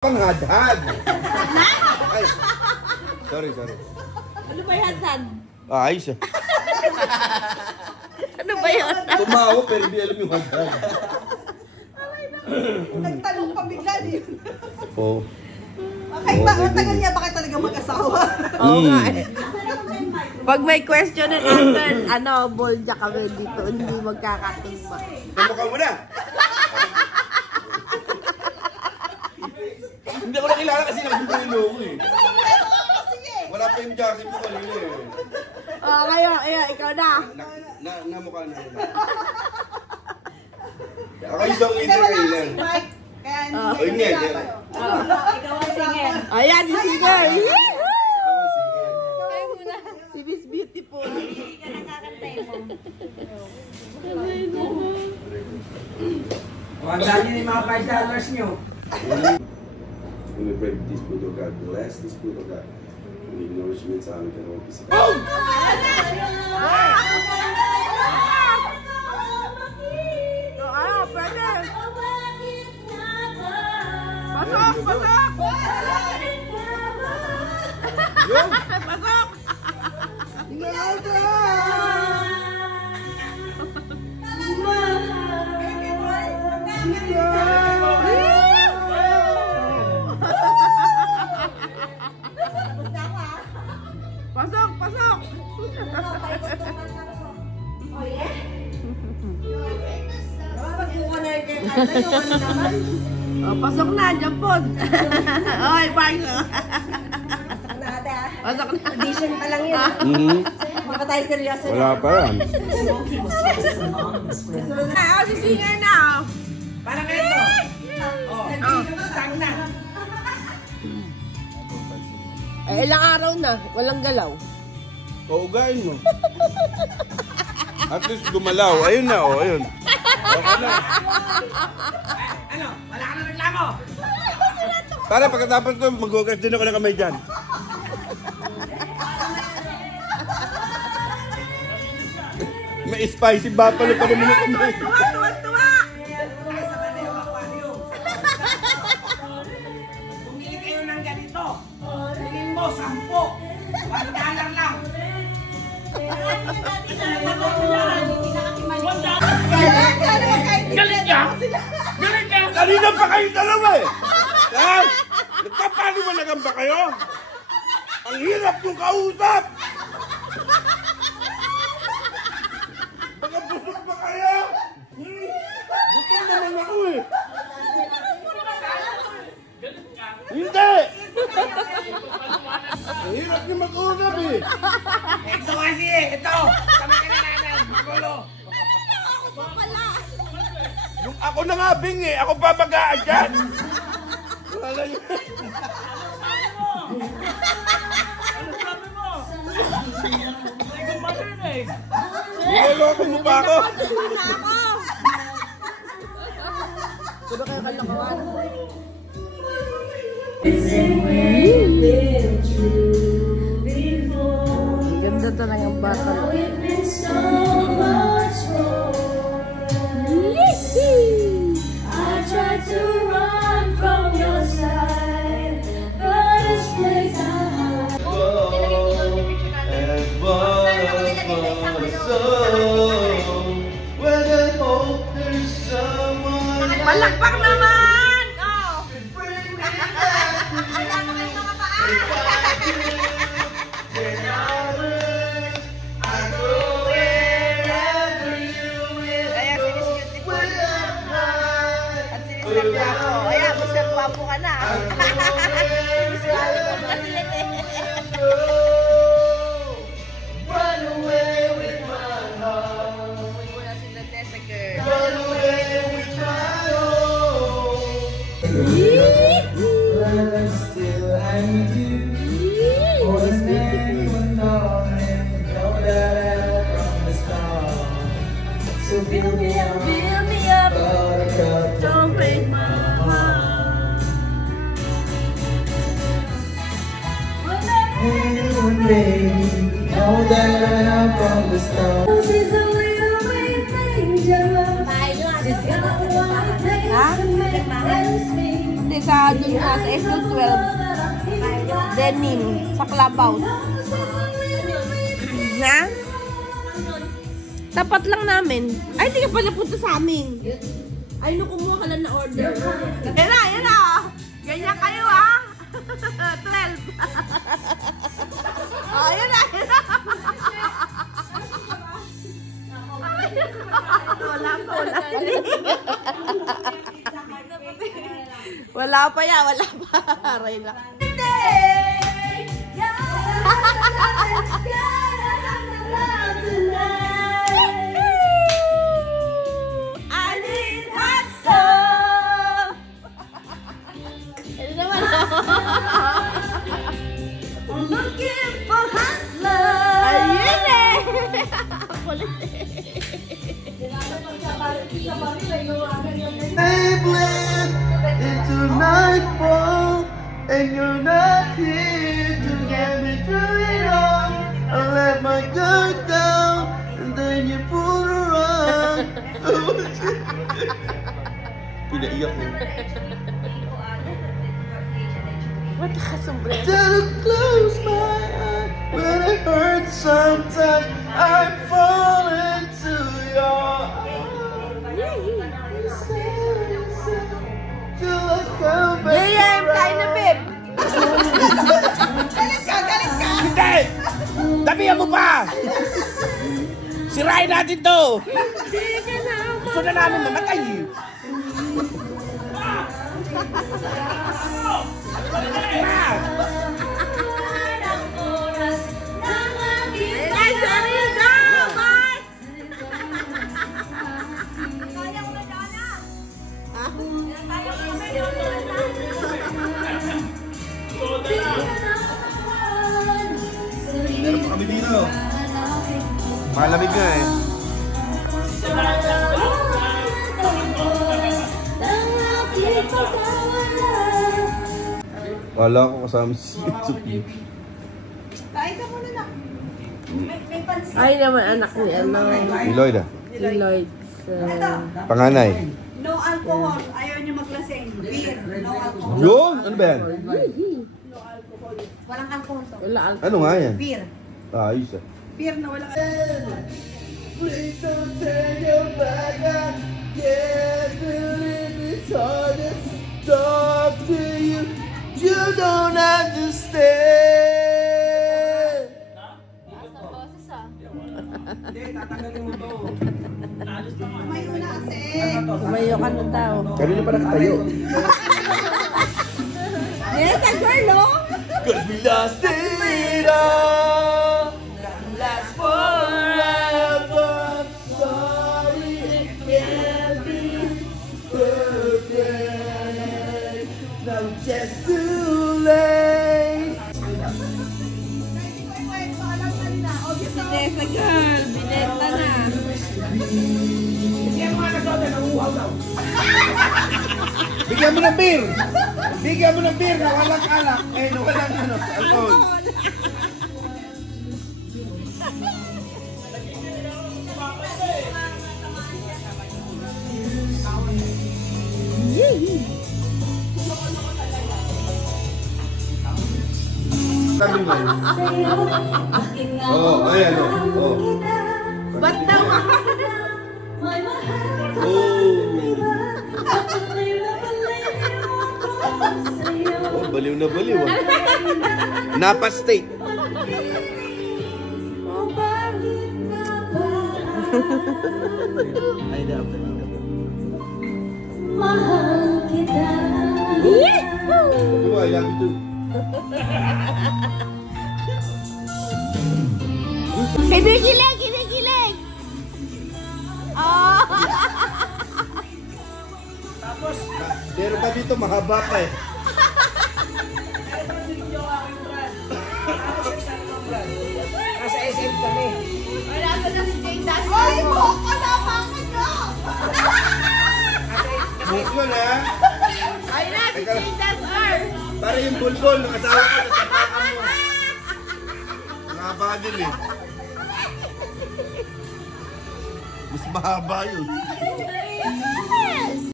Panghadhad. Ay. Sorry. Ano ba yung hadhad? Ayos ah. Ano ba yun? Tumawa pero di alam yung hadhad. Nagtanong pa bigla din. Oo. Kahit ba, matagal niya ba kayo talaga mag-asawa? Oo nga eh. Pag may question and answer, bolja kami dito, hindi magkakatumba. Kamukha mo na. Hindi ako nakilala kasi nagbubulo ko eh. Wala pa yung jacket ko kanina eh. Ngayon, ikaw na. Namukha na. Ako isang entertainer. Kaya hindi Ikaw ang singer. Ayan, si singer. Si Miss Beautiful. Hindi ka nakakantay mo. Wala niyo yung mga $5 nyo. We pray this food of God, bless this food of God. We nourishment sa amin pero kasi. Pwede. Pasok! Yun! Pasok! Pasok! Oh, yeah? Pasok na, Japon. Oy, pasok. Pasok na ate ah. Pasok na. Audition pa lang yun. Baka tayo seryoso. Wala pa yan. Si singer na. Parang ito. Stang na. Ilang araw na, walang galaw. Paugain mo. At least gumalaw. Ayun na, ayun. Okay na. Ano? Wala ka na reklamo? Para pagkatapos ko, mag-ugas din ako ng kamay dyan. May spicy buffalo pa naman yung kamay. Tuwa! Ay, sa Maneo Aquarium. Bumili kayo ng ganito. Bilhin mo, 10. $1 lang. Galit niya? Kanina pa kayo dalawa eh! Ha? Nagpapaliwanagan ba kayo? Ang hirap yung kausap! Baka busog ba kayo? Busog naman ako eh! Hindi! Ang hirap niyo mag-usap eh! Ito kasi, ito. Kami kinalanan. Magulo. Yung ako na nga bing eh! Ako pa mag-a-adjust! Wala yun! Niloloko mo pa ako! Tulo kayo kalokohan. Ganda talaga ang bata. I tried to run from your side, but this place I hide. Palakpak naman! Oh! Ayan, si Miss Beautiful. At si Mr. Guapo. Ayan, Mr. Guapo ka na. Si Miss Guapo kasi yun eh. Umuwi mo na sila Tessa girl. So build me up, don't break my heart. Know that I'm from the start. She's a little bit dangerous. She's got what it takes to make us me. Hindi sa dun nga sa SL12. Denim. Sa clubhouse. Na? Tapat lang namin. Ay, hindi ka pala punta sa amin. Ay, no, kumuha ka lang na order. Yan na, yan na. Ganyan kayo, ha? 12. Oh, yan na, yan na. Wala pa, wala pa. Wala pa yan, wala pa. Aray lang. They blend into nightfall, and you're not here to get me through it all. I let my guard down, and then you pull around. Pinaiyak mo. Ba't nakasombrero? Then I close my eyes when it hurts sometimes. I fall into your till I come back. Yeah, kain na, babe. Galit ka, galit ka! Hindi! Damihan mo pa! Sirain natin to! Gusto na namin mamatay eh. Ay, sorry, go! Bye! Meron pa kami dito. Malamig nga eh. Wala ko kasama si Sophie. Kain ka muna na. May pansin. Ay naman, anak ni ano. Si Lloyd ah. Ni Lloyd. Panganay. No alcohol. Ayaw niyo maglasing. Beer. No alcohol. Yun! Ano ba yan? Walang alcohol to. Wala alcohol. Ano nga yan? Beer. Ayos ah. Beer na walang Please don't turn your back. I can't believe it's hard to talk to you. You don't understand. Hindi, tatanggalin mo to. May una kasi. Tumayo ka na daw. Kanina pa nakatayo. Yes, a girl, no? Cause we lost it all. Last forever. Sorry it can't be perfect. Now it's just too late. Yes, a girl. Binenta na. Hindi ang mga nasoda, nanguhaw daw. Bigyan mo ng beer! Bigyan mo ng beer na walang alak. Eh, na walang ano, alcohol. Sabi mo yun? Oo, ayan o. Oo. Ba't daw? Oh, baliw na baliw ah. Napa steak. Ay, dapat. Mahal kita. I love you too. Kinikilig, kinikilig. Oh. Tapos, Pero pa dito mahaba pa eh. nasa SM kami. Wala ka na si Jane Dash. Ay, boko na, bakit ka? Muslo na. Ay na, si Jane Dash. Para yung bulbol ng asawa ko sa tapakan mo. Mahaba din eh. Mas mahaba yun.